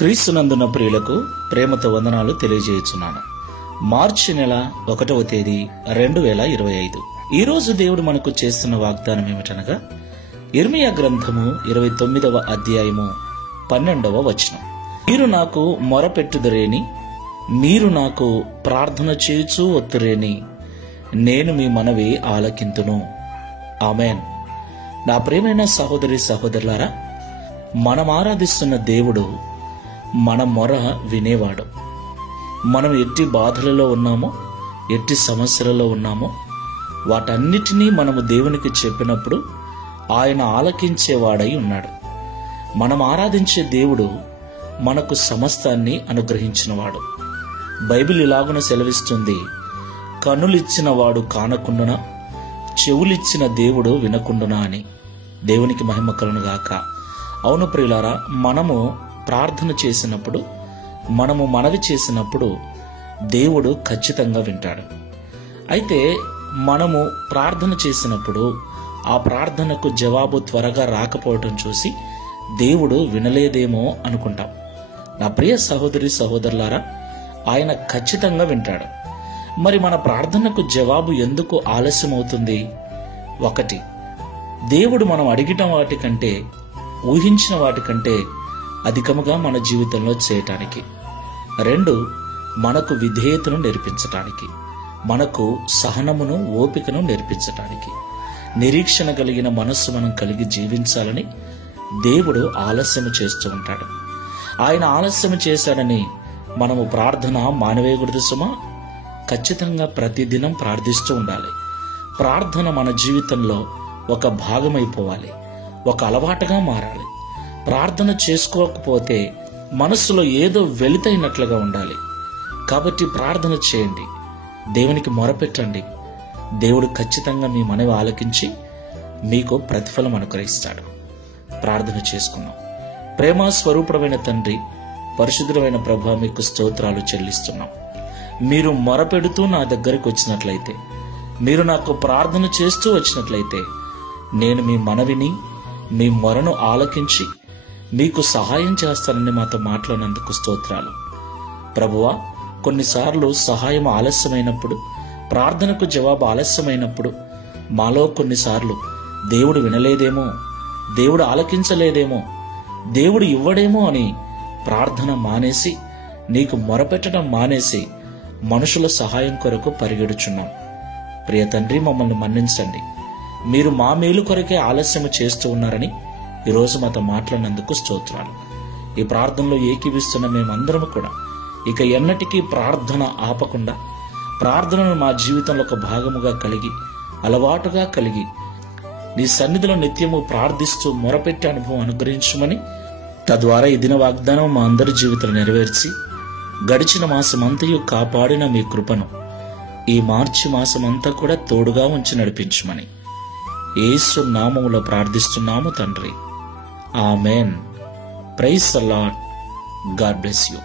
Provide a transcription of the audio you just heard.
క్రీస్తునందున ప్రియులకు ప్రేమతో వందనాలు తెలియజేయుచున్నాను. మార్చి నెల 1వ తేదీ 2025. ఈ రోజు దేవుడు మనకు చేస్తున్న వాగ్దానం ఏమిటనగా యిర్మీయా గ్రంథము 29వ అధ్యాయము 12వ వచనం. మీరు నాకు మొరపెట్టుదురేని, మీరు నాకు ప్రార్థన చేయుచూ వత్తురేని, నేను మీ మనవి ఆలకింతును. ఆమేన్. నా ప్రియమైన సహోదరి సహోదరులారా, మనం ఆరాధిస్తున్న దేవుడు మన మొర వినేవాడు. మనం ఎట్టి బాధలలో ఉన్నామో, ఎట్టి సమస్యలలో ఉన్నామో, వాటన్నిటినీ మనము దేవునికి చెప్పినప్పుడు ఆయన ఆలకించేవాడై ఉన్నాడు. మనం ఆరాధించే దేవుడు మనకు సమస్తాన్ని అనుగ్రహించినవాడు. బైబిల్ ఇలాగున సెలవిస్తుంది, కన్నులిచ్చిన వాడు కానకుండునా, చెవులిచ్చిన దేవుడు వినకుండునా అని. దేవునికి మహిమ కలుగును గాక. అవును ప్రియులారా, మనము ప్రార్థన చేసినప్పుడు, మనము మనవి చేసినప్పుడు దేవుడు ఖచ్చితంగా వింటాడు. అయితే మనము ప్రార్థన చేసినప్పుడు ఆ ప్రార్థనకు జవాబు త్వరగా రాకపోవటం చూసి దేవుడు వినలేదేమో అనుకుంటాం. నా ప్రియ సహోదరి సహోదరులారా, ఆయన ఖచ్చితంగా వింటాడు. మరి మన ప్రార్థనకు జవాబు ఎందుకు ఆలస్యం అవుతుంది? 1, దేవుడు మనం అడిగిన వాటికంటే, ఊహించిన వాటికంటే అధికముగా మన జీవితంలో చేయటానికి. 2, మనకు విధేయతను నేర్పించటానికి, మనకు సహనమును ఓపికను నేర్పించటానికి. నిరీక్షణ కలిగిన మనస్సు మనం కలిగి జీవించాలని దేవుడు ఆలస్యము చేస్తూ ఉంటాడు. ఆయన ఆలస్యం చేశాడని మనము ప్రార్థన మానివేయకూడదు సుమా. ఖచ్చితంగా ప్రతిదినం ప్రార్థిస్తూ ఉండాలి. ప్రార్థన మన జీవితంలో ఒక భాగమైపోవాలి, ఒక అలవాటుగా మారాలి. ప్రార్థన చేసుకోకపోతే మనస్సులో ఏదో వెలితైనట్లుగా ఉండాలి. కాబట్టి ప్రార్థన చేయండి, దేవునికి మొరపెట్టండి. దేవుడు ఖచ్చితంగా మీ మనవి ఆలకించి మీకు ప్రతిఫలం అనుగ్రహిస్తాడు. ప్రార్థన చేసుకుందాం. ప్రేమ స్వరూపుడమైన తండ్రి, పరిశుద్ధుడైన ప్రభువా, మీకు స్తోత్రాలు చెల్లిస్తున్నాం. మీరు మొరపెడుతూ నా దగ్గరికి వచ్చినట్లయితే, మీరు నాకు ప్రార్థన చేస్తూ వచ్చినట్లయితే, నేను మీ మనవిని, మీ మొరను ఆలకించి మీకు సహాయం చేస్తానని మాతో మాట్లాడినందుకు స్తోత్రాలు. ప్రభువా, కొన్నిసార్లు సహాయం ఆలస్యమైనప్పుడు, ప్రార్థనకు జవాబు ఆలస్యమైనప్పుడు మాలో కొన్నిసార్లు దేవుడు వినలేదేమో, దేవుడు ఆలకించలేదేమో, దేవుడు ఇవ్వడేమో అని ప్రార్థన మానేసి, నీకు మొరపెట్టడం మానేసి మనుషుల సహాయం కొరకు పరిగెడుచున్నాం. ప్రియ తండ్రి, మమ్మల్ని మన్నించండి. మీరు మా మేలు కొరకే ఆలస్యము చేస్తూ ఉన్నారని ఈరోజు మాతో మాట్లాడినందుకు స్తోత్రాలు. ఈ ప్రార్థనలో ఏకీవిస్తున్న మేమందరము కూడా ఇక ఎన్నటికీ ప్రార్థన ఆపకుండా, ప్రార్థనను మా జీవితంలో ఒక భాగముగా కలిగి, అలవాటుగా కలిగి, నీ సన్నిధిలో నిత్యము ప్రార్థిస్తూ మొరపెట్టే అనుభవం అనుగ్రహించమని, తద్వారా ఈ దిన వాగ్దానం మా అందరి జీవితాలు నెరవేర్చి, గడిచిన మాసమంతయు కాపాడిన మీ కృపను ఈ మార్చి మాసమంతా కూడా తోడుగా ఉంచి నడిపించమని యేసు నామములో ప్రార్థిస్తున్నాము తండ్రి. Amen. Praise the Lord. God bless you.